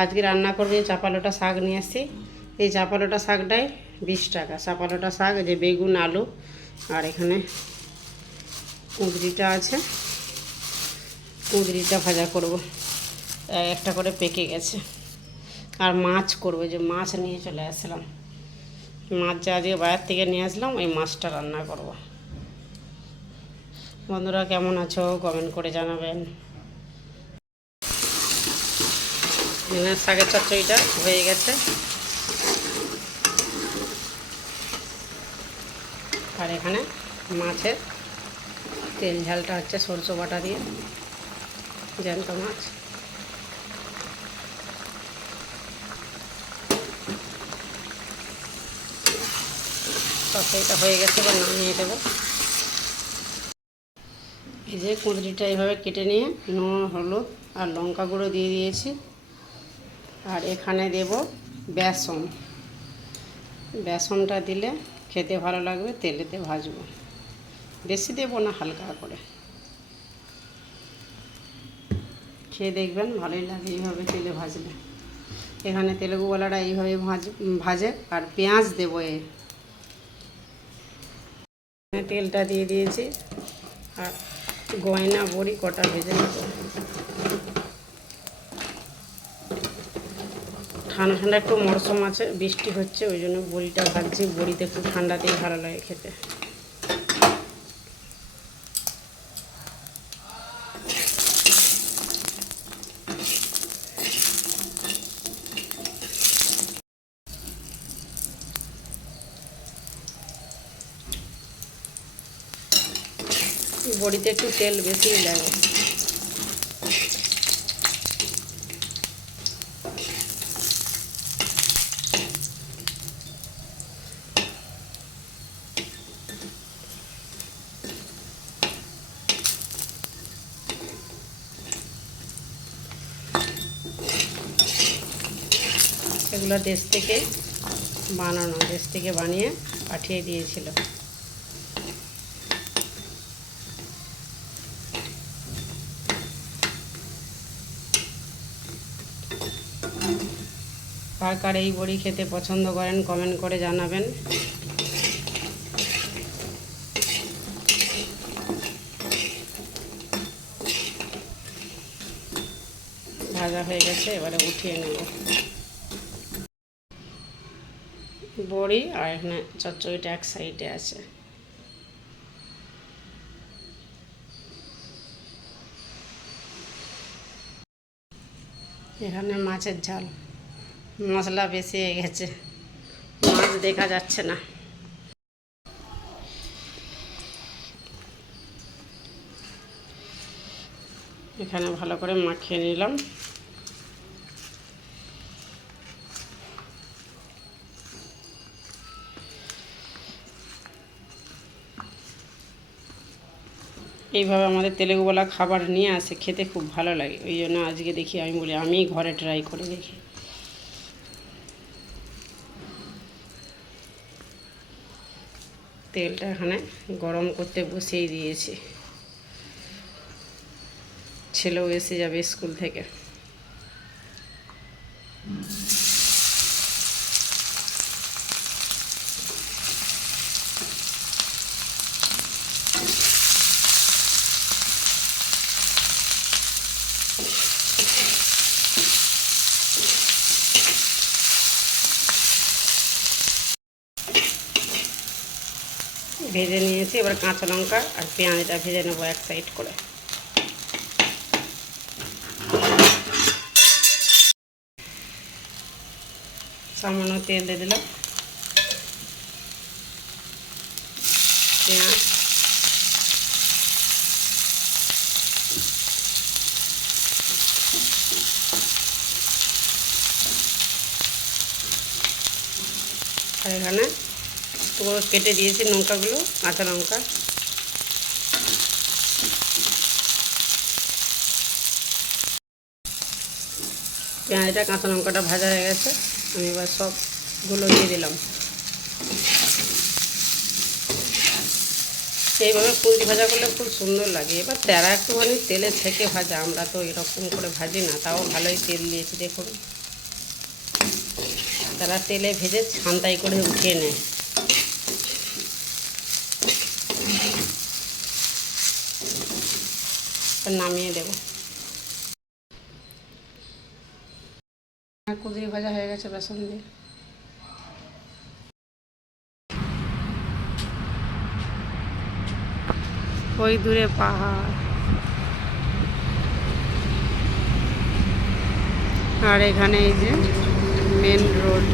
আজকে রান্না করবো চাপালোটা শাক নিয়ে এসেছি। এই চাপালোটা শাকটাই 20 টাকা। চাপালোটা শাক, যে বেগুন, আলু, আর এখানে কুঁদরিটা আছে। কুঁদরিটা ভাজা করব, একটা করে পেকে গেছে। আর মাছ করবো, যে মাছ নিয়ে চলে আসলাম। মাছ যা আজকে বাইরে থেকে নিয়ে আসলাম, ওই মাছটা রান্না করব। বন্ধুরা কেমন আছো কমেন্ট করে জানাবেন। শাকের চচ্চড়িটা হয়ে গেছে। আর এখানে মাছের তেল ঝালটা হচ্ছে সরষে বাটা দিয়ে, জ্যান্ত মাছ। তরকারিটা হয়ে গেছে, এবার নামিয়ে দেবো। এই যে কুঁদরিটা এইভাবে কেটে নিয়ে নুন, হলুদ আর লঙ্কা গুঁড়ো দিয়ে দিয়েছি। আর এখানে দেব বেসন। বেসনটা দিলে খেতে ভালো লাগবে। তেলেতে ভাজবো, বেশি দেবো না, হালকা করে। খেয়ে দেখবেন, ভালোই লাগে এইভাবে তেলে ভাজলে। এখানে তেলেগুওয়ালারা এইভাবে ভাজে। আর পেঁয়াজ দেবো। তেলটা দিয়ে দিয়েছি। আর গয়না বড়ি কটা ভেজে নেব। ঠান্ডা ঠান্ডা একটু মরশুম আছে, বৃষ্টি হচ্ছে, ওই জন্য বড়িটা ভাজছি। বড়িতে একটু ঠান্ডাতেই ভালো লাগে খেতে। বড়িতে একটু তেল বেশিই লাগে। এগুলো দেশ থেকে বানানো, দেশ থেকে বানিয়ে পাঠিয়ে দিয়েছিল। কার কার এই বড়ি খেতে পছন্দ করেন কমেন্ট করে জানাবেন। ভাজা হয়ে গেছে, এবারে উঠিয়ে নেব বড়ি। আর এখানে চচ্চড়িটা এক সাইডে আছে। এখানে মাছের ঝাল, মশলা বেশি হয়ে গেছে, মাছ দেখা যাচ্ছে না। এখানে ভালো করে মাখিয়ে নিলাম। এইভাবে আমাদের তেলেগুওয়ালা খাবার নিয়ে আসে, খেতে খুব ভালো লাগে। ওই জন্য আজকে দেখি, আমি বলি আমি ঘরে ট্রাই করে দেখি। তেলটা এখানে গরম করতে বসিয়ে দিয়েছি। ছেলেও এসে যাবে স্কুল থেকে। ভেজে নিয়েছি, এবার কাঁচা লঙ্কা আর পেঁয়াজটা ভেজে নেবো এক সাইড করে। সামান্য তেল দিয়ে দিলাম। পেঁয়াজ, আর এখানে টুকরো কেটে দিয়েছি লঙ্কাগুলো, কাঁচা লঙ্কা। পেঁয়াজটা কাঁচা লঙ্কাটা ভাজা হয়ে গেছে, আমি এবার সবগুলো দিয়ে দিলাম। এইভাবে কুঁদরি ভাজা করলে খুব সুন্দর লাগে। এবার তেরা একটুখানি তেলে থেকে ভাজা, আমরা তো এরকম করে ভাজি না, তাও ভালোই তেল দিয়েছি দেখুন। তারা তেলে ভেজে ছান্তাই করে উঠিয়ে নেয়। নামিয়ে দেবো। কুঁদরি ভাজা হয়ে গেছে বেসন দিয়ে। ওই দূরে পাহাড়, আর এখানে এই যে মেন রোড,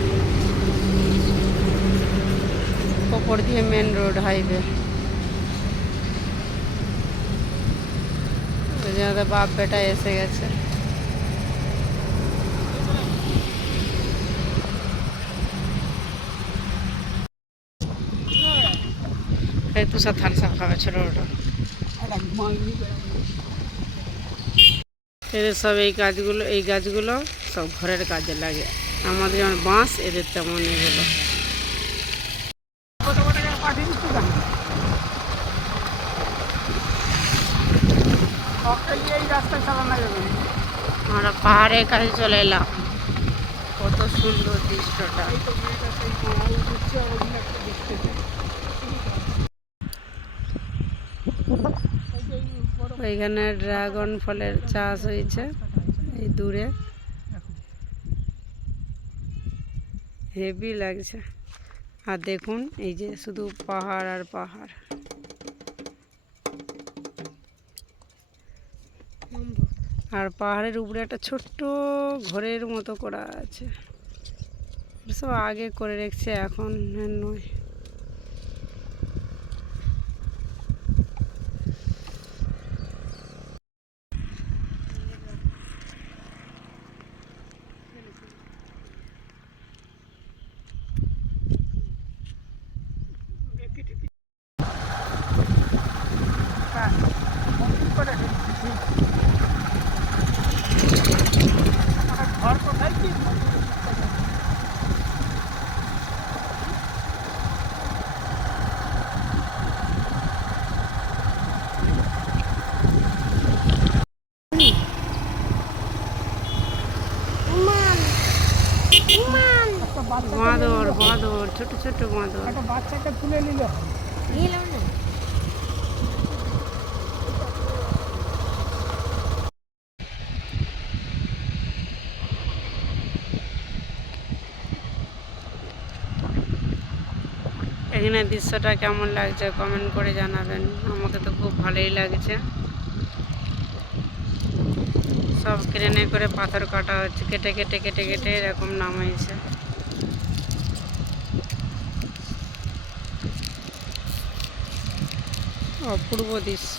ওপর দিয়ে মেন রোড হাইওয়ে। বাপ বেটা এসে গেছে। তুষার ধান শাক খাবে ছোট ছোট। এদের সব এই গাছগুলো সব ঘরের কাজে লাগে। আমাদের যেমন বাঁশ, এদের তেমন এগুলো। আমরা পাহাড়ের কাছে চলে এলাম। কত সুন্দর দৃশ্যটা। ওইখানে ড্রাগন ফলের চাষ হয়েছে এই দূরে, হেভি লাগছে। আর দেখুন এই যে শুধু পাহাড় আর পাহাড়। আর পাহাড়ের উপরে একটা ছোট্ট ঘরের মতো করা আছে, সব আগে করে রেখেছে, এখন নয়। বাঁদর, বাঁদর, ছোট ছোট বাঁদর। বাচ্চাকে তুলে নিলে এখানে দৃশ্যটা কেমন লাগছে কমেন্ট করে জানাবেন। আমাকে তো খুব ভালোই লাগছে। সব ক্রেনে করে পাথর কাটা হচ্ছে, কেটে কেটে কেটে কেটে এরকম নামাইছে। অপূর্ব দৃশ্য।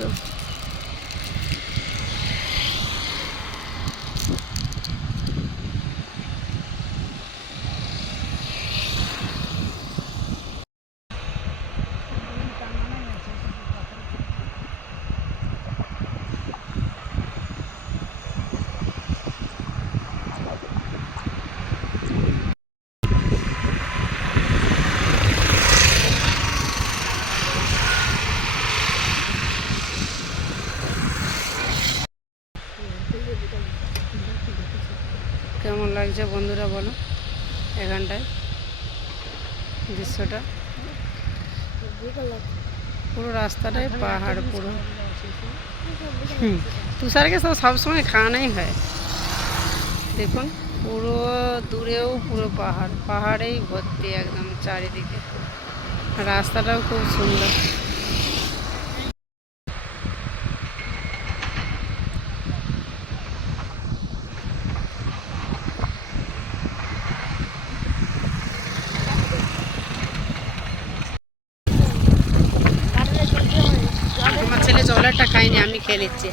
কেমন লাগছে বন্ধুরা বলো এখানটায় দৃশ্যটা? পুরো রাস্তাটাই পাহাড় পুরো। তুষারকে তো সবসময় খাওয়ানোই হয়। দেখুন পুরো দূরেও পুরো পাহাড়, পাহাড়েই ভর্তি একদম চারিদিকে। রাস্তাটাও খুব সুন্দর। আমার ছেলে চকলেটটা খাইনি, আমি খেয়ে নিচ্ছি।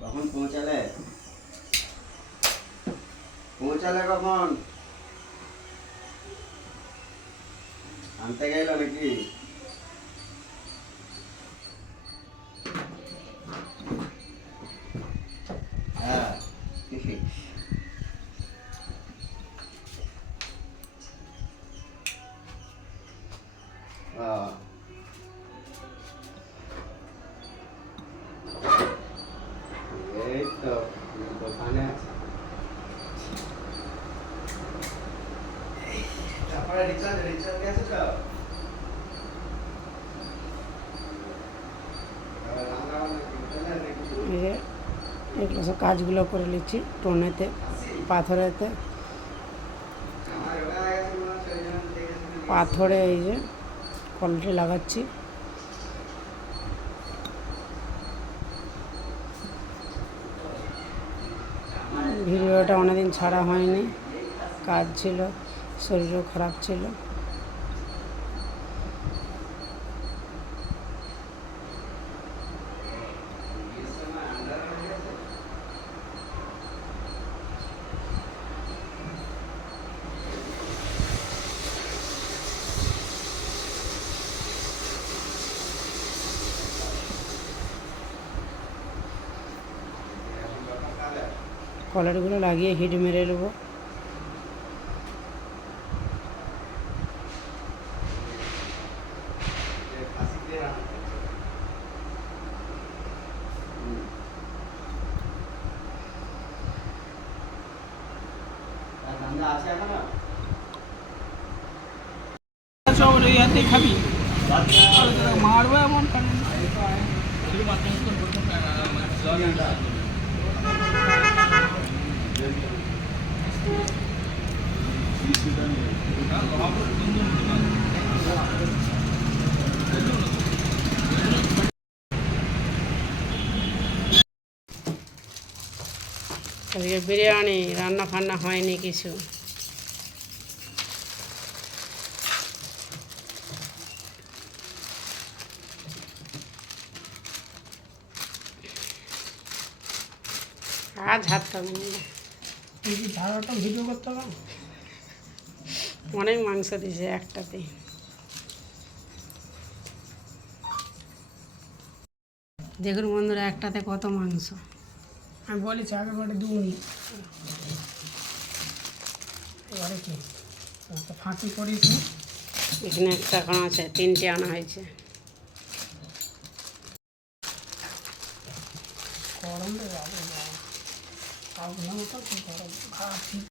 কখন পৌঁছালে কখন? আনতে গেল নাকি? হ্যাঁ এই তো দোকানে আছে। তারপরে রিচার্জ গেছে তো? এই যে এগুলো সব কাজগুলো করে নিচ্ছি টোনেতে, পাথরেতে। পাথরে এই যে কোয়ালিটি লাগাচ্ছি। ভিডিওটা অনেকদিন ছাড়া হয়নি, কাজ ছিল, শরীরও খারাপ ছিল। কলারগুলো লাগিয়ে হিট মেরে নেবো। আছে এখনো? সব ইয়াতে খাবি মারবো এমন কারণ আজকে বিরিয়ানি রান্না ফান্না হয়নি কিছু। আজ হাত পাবি না, ধারাটা ভিডিও করতে হবে। অনেক মাংস দিয়েছে একটাতে। দেখুন বন্ধুরা, একটাতে কত মাংস। আমি বলেছি আগে বারে দুনি এবারে কি তো ফাঁকি করিস। এখানে একটা এখন আছে, 3টে আনা হয়েছে। গরম রে বাবা, গরম গরম ভাত